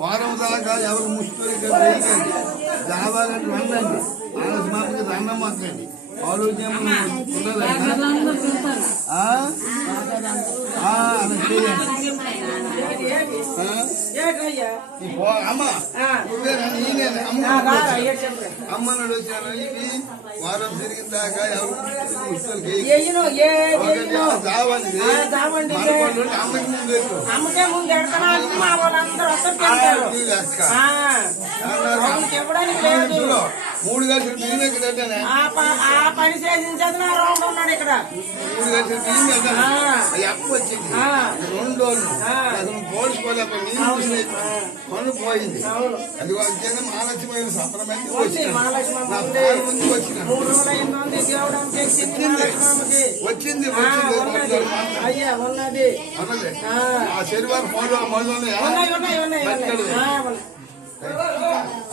వారం దాకా ఎవరు ముష్టి వేయకండి, జాబాలంటే వండండి, ఆలస్మానికి దండం మాత్రండి, ఆరోగ్యం అమ్మన్నాడు వచ్చాను. ఇవి వారం తిరిగిన దాకా ఎవరు అమ్మకే ముందు మూడు గంటలు బియ్యం ఎక్కడంటే పని చేసిన చదివిన రౌండ్ ఉన్నాడు ఇక్కడ. 3 గంటలు బియ్యం ఎక్కడ అప్పు వచ్చింది 2 రోజులు అసలు పోల్చుకోలేక పను పోయింది. అది వచ్చేది మహాలక్ష్మి సప్రమంది వచ్చింది అయ్యా ఉన్నది ఆ శనివారం ఫోన్లో